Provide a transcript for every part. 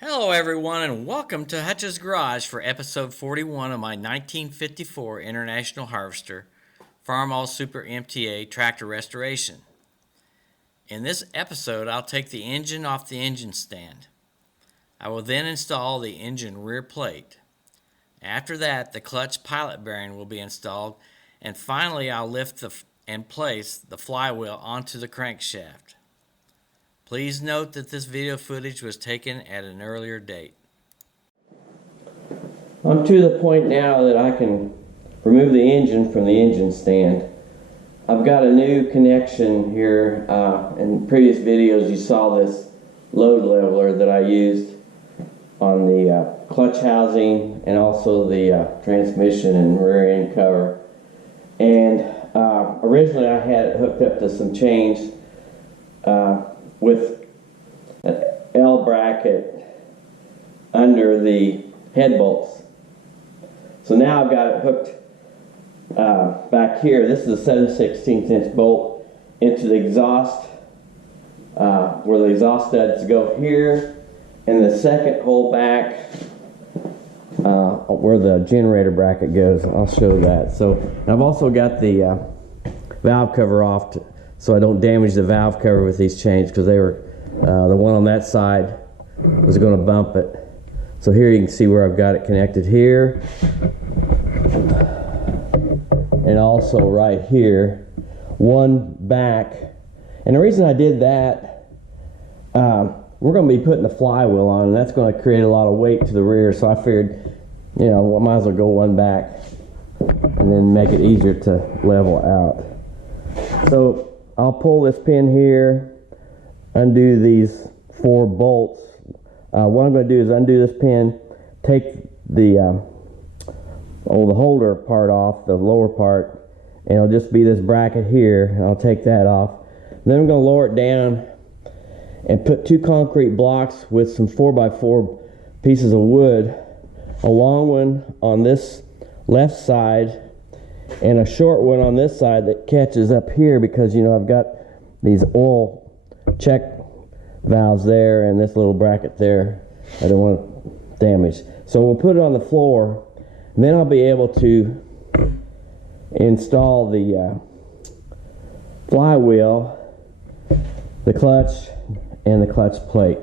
Hello, everyone, and welcome to Hutch's Garage for episode 41 of my 1954 International Harvester Farmall Super MTA tractor restoration. In this episode, I'll take the engine off the engine stand. I will then install the engine rear plate. After that, the clutch pilot bearing will be installed, and finally I'll lift and place the flywheel onto the crankshaft. Please note that this video footage was taken at an earlier date. I'm to the point now that I can remove the engine from the engine stand. I've got a new connection here. In previous videos you saw this load leveler that I used on the clutch housing and also the transmission and rear end cover. And originally I had it hooked up to some chains with an L bracket under the head bolts. So now I've got it hooked back here. This is a 7/16 inch bolt into the exhaust, where the exhaust studs go here, and the second hole back where the generator bracket goes. I'll show that. So I've also got the valve cover off so I don't damage the valve cover with these chains, because they were the one on that side was going to bump it. So here you can see where I've got it connected here, and also right here, one back. And the reason I did that, we're going to be putting the flywheel on, and that's going to create a lot of weight to the rear, so I figured, I might as well go one back and then make it easier to level out. So I'll pull this pin here, undo these 4 bolts. What I'm going to do is undo this pin, take the holder part off, the lower part, and it'll just be this bracket here, and I'll take that off. Then I'm going to lower it down and put 2 concrete blocks with some 4x4 pieces of wood, a long one on this left side and a short one on this side that catches up here, because I've got these oil check valves there and this little bracket there I don't want damage. So we'll put it on the floor, and then I'll be able to install the flywheel, the clutch, and the clutch plate.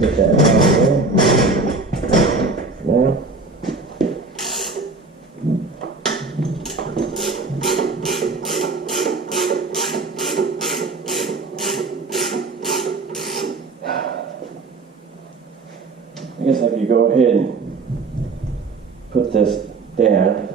Get that out of there. Now, I guess I could go ahead and put this down.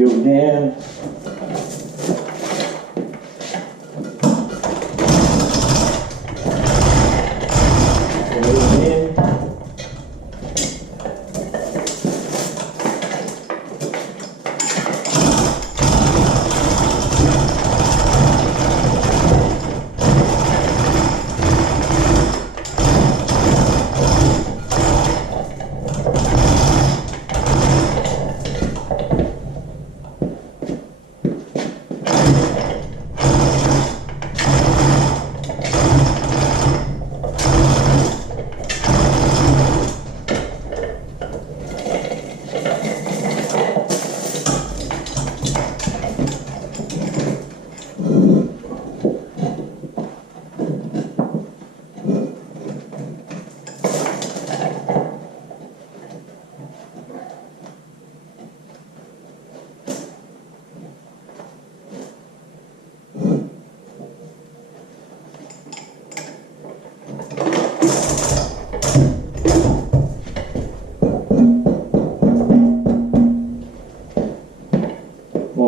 go down. Move in.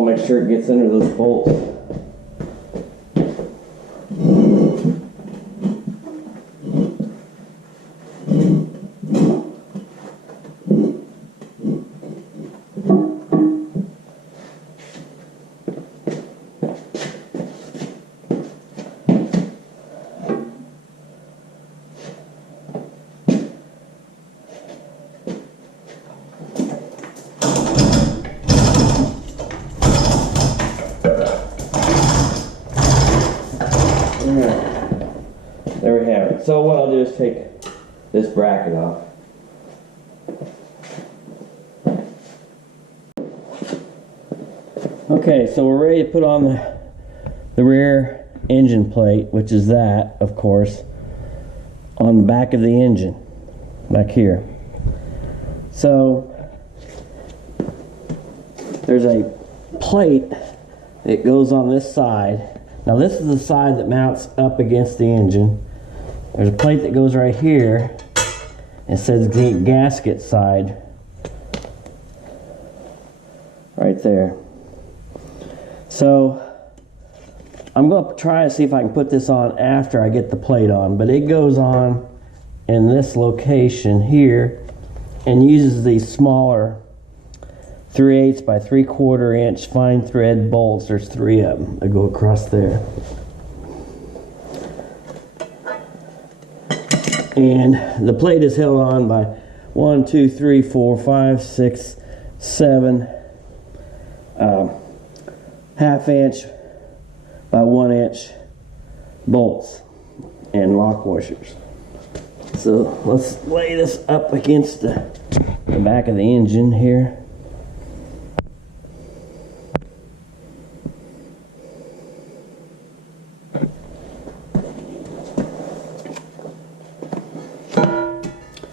Make sure it gets under those bolts. There we have it. So what I'll do is take this bracket off. Okay, so we're ready to put on the rear engine plate, which is that, of course, on the back of the engine, back here. So there's a plate that goes on this side. Now this is the side that mounts up against the engine. There's a plate that goes right here. It says gasket side. Right there. So I'm going to try to see if I can put this on after I get the plate on. But it goes on in this location here and uses these smaller 3/8 by 3/4 inch fine thread bolts. There's 3 of them that go across there. And the plate is held on by 1, 2, 3, 4, 5, 6, 7 1/2 inch by 1 inch bolts and lock washers. So let's lay this up against the back of the engine here.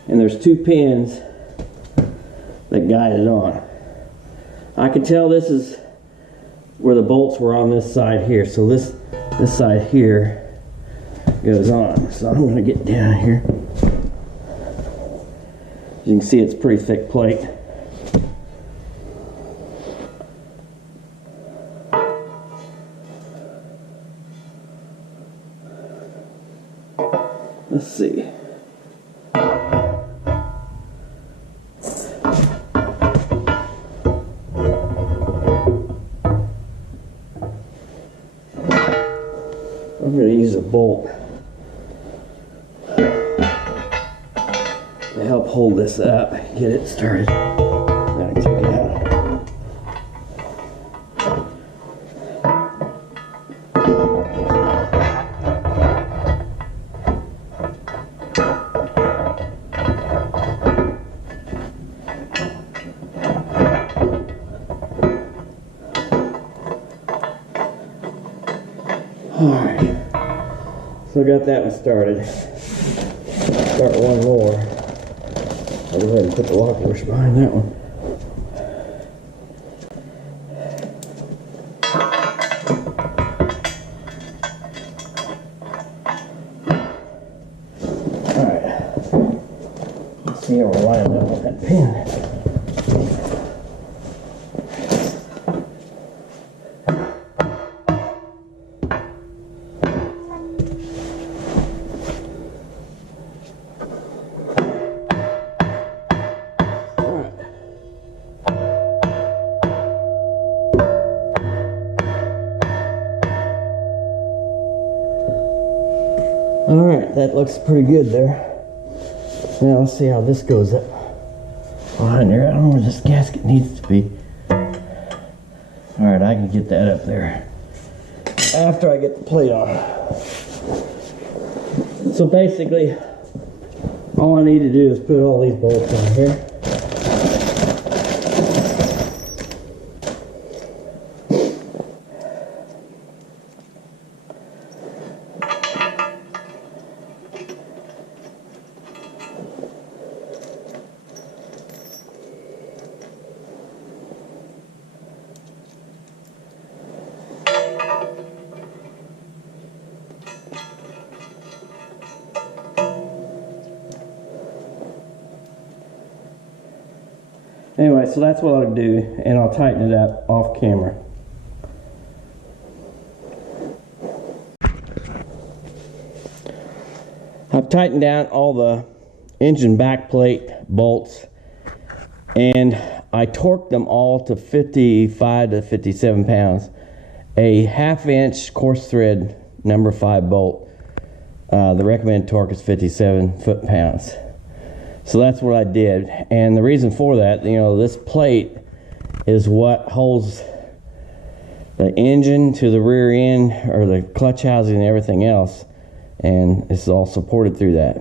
And there's 2 pins that guide it on. I can tell this is where the bolts were on this side here. So this side here goes on. So I'm going to get down here. As you can see, it's a pretty thick plate. Let's see. I'm going to use a bolt to help hold this up, get it started. Then I take it out. Alright, so I got that one started. Start one more. I'll go ahead and put the lock wash behind that one. Alright, let's see how we're lining up with that pin. right, that looks pretty good there. Now let's see how this goes up behind there. I don't know where this gasket needs to be. All right, I can get that up there after I get the plate on. So basically, all I need to do is put all these bolts on here. Anyway, so that's what I'll do, and I'll tighten it up off camera. I've tightened down all the engine backplate bolts, and I torqued them all to 55 to 57 pounds. A 1/2 inch coarse thread number 5 bolt. The recommended torque is 57 foot-pounds. So that's what I did, and the reason for that, you know, this plate is what holds the engine to the rear end, or the clutch housing and everything else, and it's all supported through that.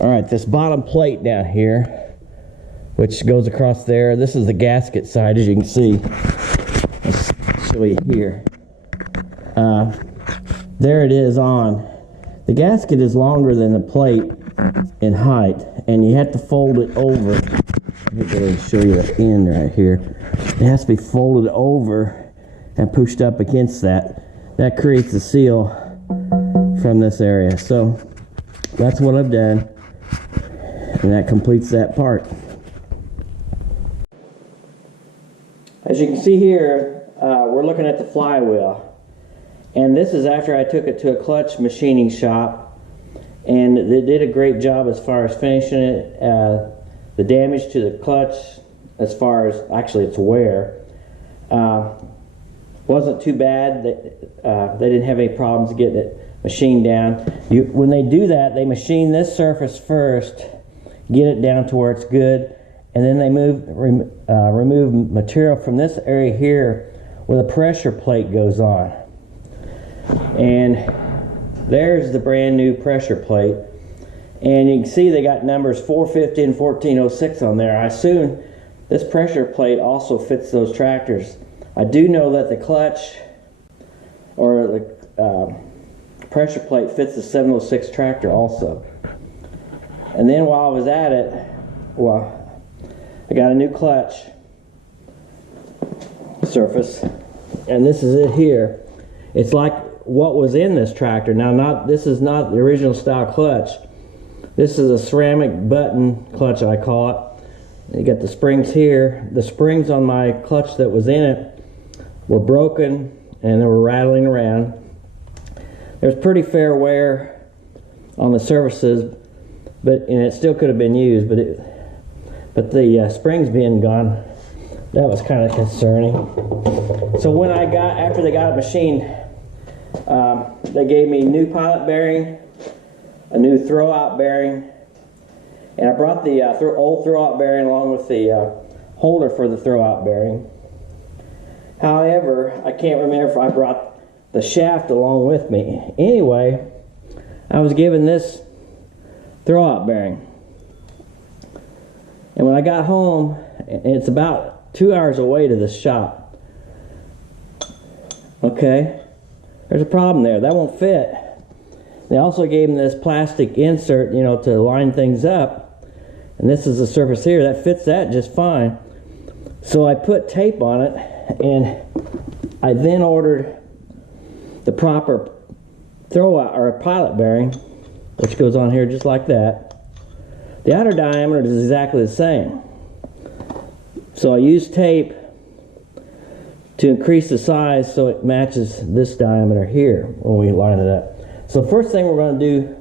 All right, this bottom plate down here, which goes across there, this is the gasket side, as you can see. Let's show you here. There it is on. The gasket is longer than the plate in height, and you have to fold it over. Let me show you the end right here. It has to be folded over and pushed up against that. That creates a seal from this area. So that's what I've done, and that completes that part. As you can see here, we're looking at the flywheel, and this is after I took it to a clutch machining shop. And they did a great job as far as finishing it. The damage to the clutch, as far as actually its wear, wasn't too bad. They didn't have any problems getting it machined down. When they do that, they machine this surface first, get it down to where it's good, and then they remove material from this area here where the pressure plate goes on. And there's the brand new pressure plate, and you can see they got numbers 450 and 1406 on there. I assume this pressure plate also fits those tractors. I do know that the clutch, or the pressure plate, fits the 706 tractor also. And then while I was at it, well, I got a new clutch surface, and this is it here. It's like what was in this tractor. Now, this is not the original style clutch. This is a ceramic button clutch, I call it. You got the springs here. The springs on my clutch that was in it were broken, and they were rattling around. There's pretty fair wear on the surfaces, and it still could have been used, but the springs being gone, that was kind of concerning. So when after they got it machined, they gave me new pilot bearing, a new throwout bearing, and I brought the old throwout bearing along with the holder for the throwout bearing. However, I can't remember if I brought the shaft along with me. Anyway, I was given this throwout bearing, and when I got home, and it's about 2 hours away to the shop, okay, there's a problem there. That won't fit. They also gave me this plastic insert, you know, to line things up. And this is the surface here. That fits that just fine. So I put tape on it, and I then ordered the proper throwout, or pilot bearing, which goes on here just like that. The outer diameter is exactly the same. So I used tape to increase the size so it matches this diameter here when we line it up. So first thing we're going to do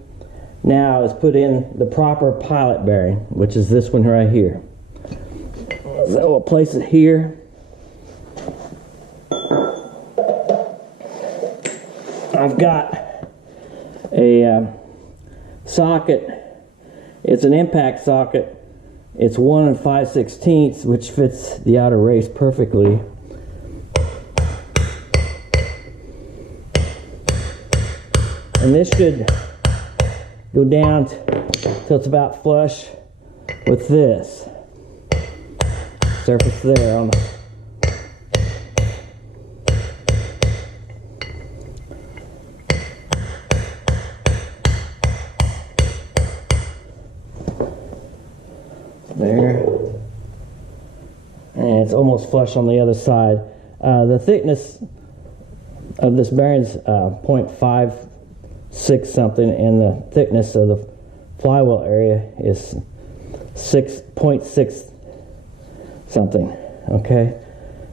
now is put in the proper pilot bearing, which is this one right here. So we'll place it here. I've got a socket, it's an impact socket. It's 1 5/16, which fits the outer race perfectly. And this should go down till it's about flush with this surface there on the there, and it's almost flush on the other side. The thickness of this bearing is 0.56 something, and the thickness of the flywheel area is 6.6 something. Okay,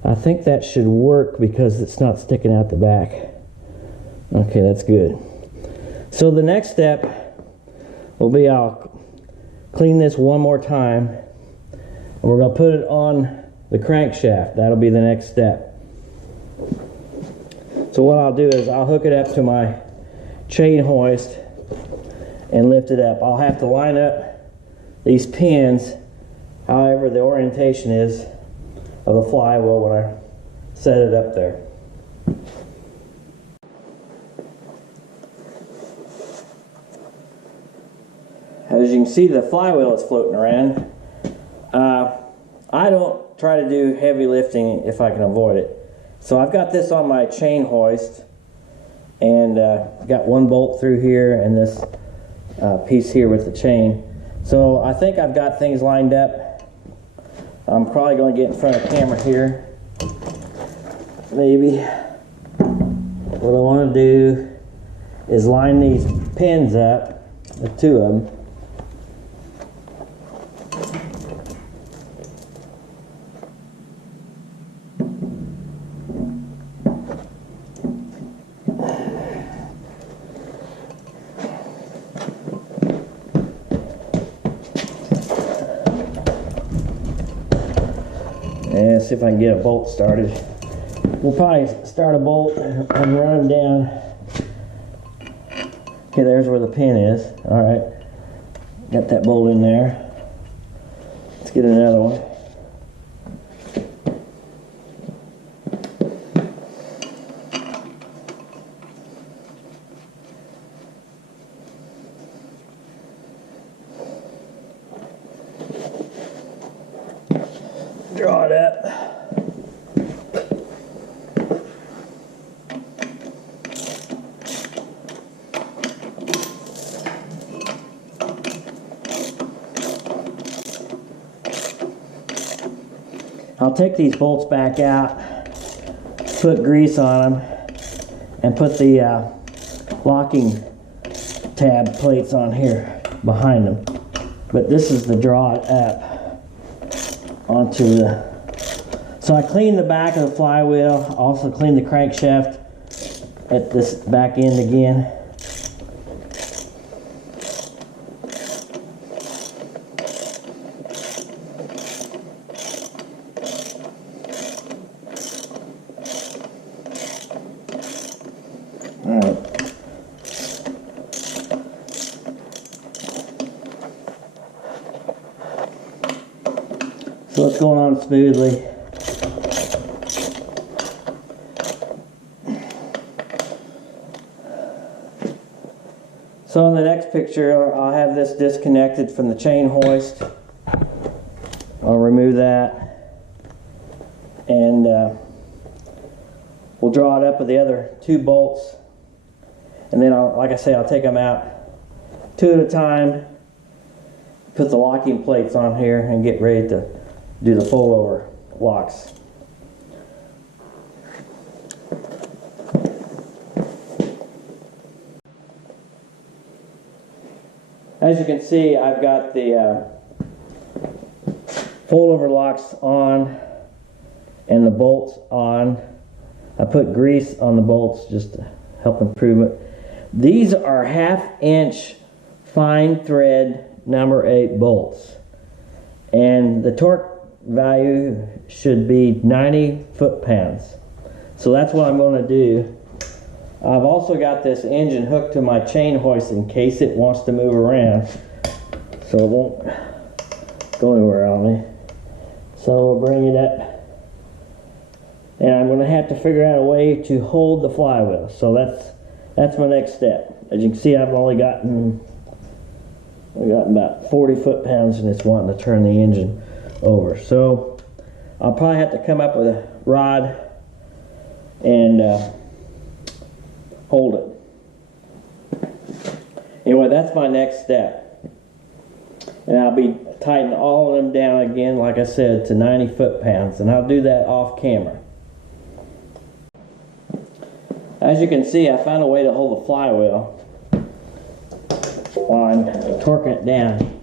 I think that should work because it's not sticking out the back. Okay, that's good. So the next step will be I'll clean this one more time, and we're going to put it on the crankshaft. That'll be the next step. So what I'll do is I'll hook it up to my chain hoist and lift it up. I'll have to line up these pins however the orientation is of the flywheel when I set it up there. As you can see, the flywheel is floating around. I don't try to do heavy lifting if I can avoid it. So I've got this on my chain hoist, and got one bolt through here and this piece here with the chain. So I think I've got things lined up. I'm probably going to get in front of the camera here. Maybe. What I want to do is line these pins up, the two of them. And see if I can get a bolt started. We'll probably start a bolt and run them down. Okay, there's where the pin is. All right, got that bolt in there. Let's get another one. Draw it up. I'll take these bolts back out, put grease on them, and put the locking tab plates on here behind them. But this is the draw it up onto the... So I cleaned the back of the flywheel, also cleaned the crankshaft at this back end again. All right. So it's going on smoothly. So in the next picture, I'll have this disconnected from the chain hoist. I'll remove that, and we'll draw it up with the other two bolts, and then like I say, I'll take them out two at a time, put the locking plates on here, and get ready to do the fold over locks. As you can see, I've got the fold over locks on and the bolts on. I put grease on the bolts just to help improve it. These are 1/2 inch fine thread number 8 bolts, and the torque value should be 90 foot-pounds. So that's what I'm going to do. I've also got this engine hooked to my chain hoist in case it wants to move around, so it won't go anywhere on me. So we'll bring it up, and I'm going to have to figure out a way to hold the flywheel. So that's my next step. As you can see, I've gotten about 40 foot-pounds, and it's wanting to turn the engine over. So I'll probably have to come up with a rod and hold it. Anyway, that's my next step. And I'll be tightening all of them down again, like I said, to 90 foot-pounds. And I'll do that off camera. As you can see, I found a way to hold the flywheel while I'm torquing it down.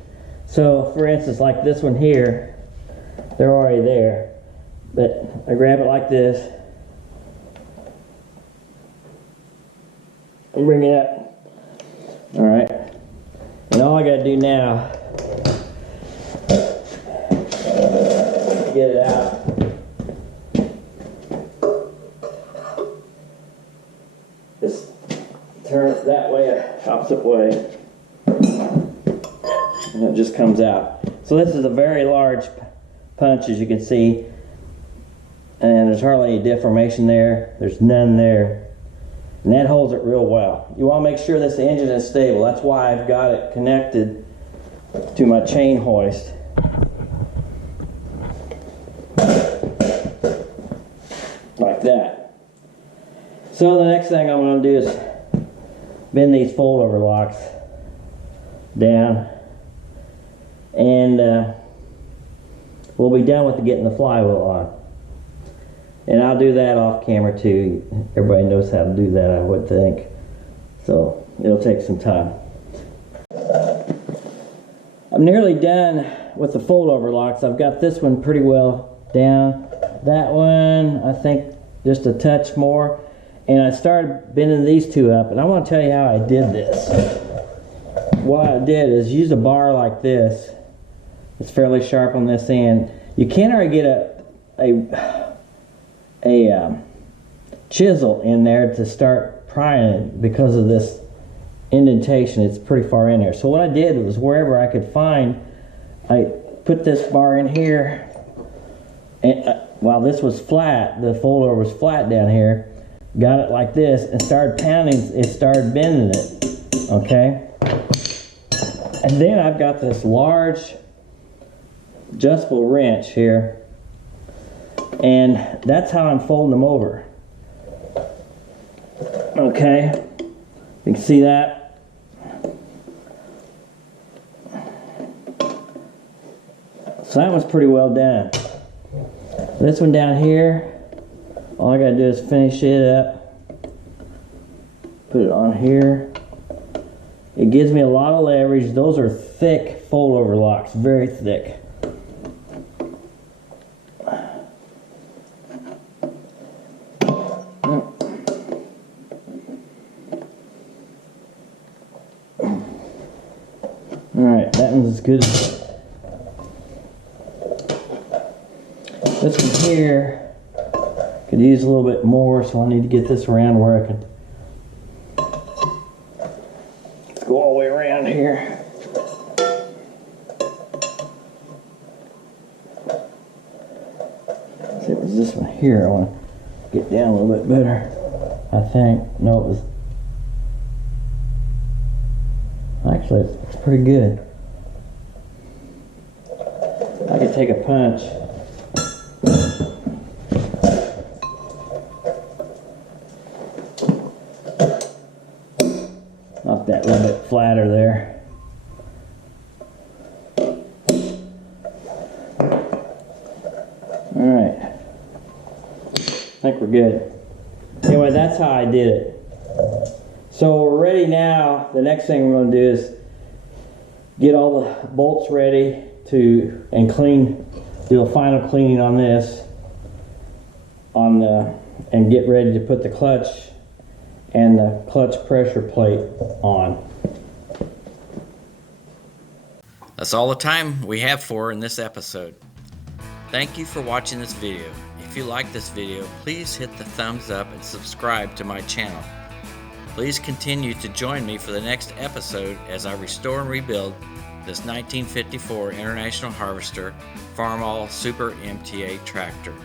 So, for instance, like this one here, they're already there. But I grab it like this and bring it up. Alright. And all I gotta do now is get it out. Just turn it that way, opposite way. And it just comes out. So this is a very large punch, as you can see. And there's hardly any deformation there. There's none there. And that holds it real well. You want to make sure this engine is stable. That's why I've got it connected to my chain hoist. Like that. So the next thing I'm going to do is bend these fold-over locks down. And we'll be done with getting the flywheel on. And I'll do that off camera too. Everybody knows how to do that, I would think. So it'll take some time. I'm nearly done with the fold-over locks. I've got this one pretty well down. That one, I think just a touch more. And I started bending these two up. And I want to tell you how I did this. What I did is use a bar like this. It's fairly sharp on this end. You can't already get a chisel in there to start prying it because of this indentation. It's pretty far in there. So what I did was, wherever I could find, I put this bar in here, and while this was flat, the folder was flat down here, got it like this and started pounding it, started bending it. Okay, and then I've got this large adjustable wrench here, and that's how I'm folding them over. Okay, you can see that. So that was pretty well done. This one down here, all I gotta do is finish it up, put it on here. It gives me a lot of leverage. Those are thick fold-over locks, very thick. Alright, that one's as good as this one here. Could use a little bit more, so I need to get this around where I can. Let's go all the way around here. See, it was this one here I want to get down a little bit better, I think. No, it was. Actually, it's pretty good. I could take a punch. Knock that a little bit flatter there. Alright. I think we're good. Anyway, that's how I did it. So we're ready now. The next thing we're going to do is get all the bolts ready and clean, do a final cleaning on this, and get ready to put the clutch and the clutch pressure plate on. That's all the time we have for in this episode. Thank you for watching this video. If you like this video, please hit the thumbs up and subscribe to my channel. Please continue to join me for the next episode as I restore and rebuild this 1954 International Harvester Farmall Super MTA tractor.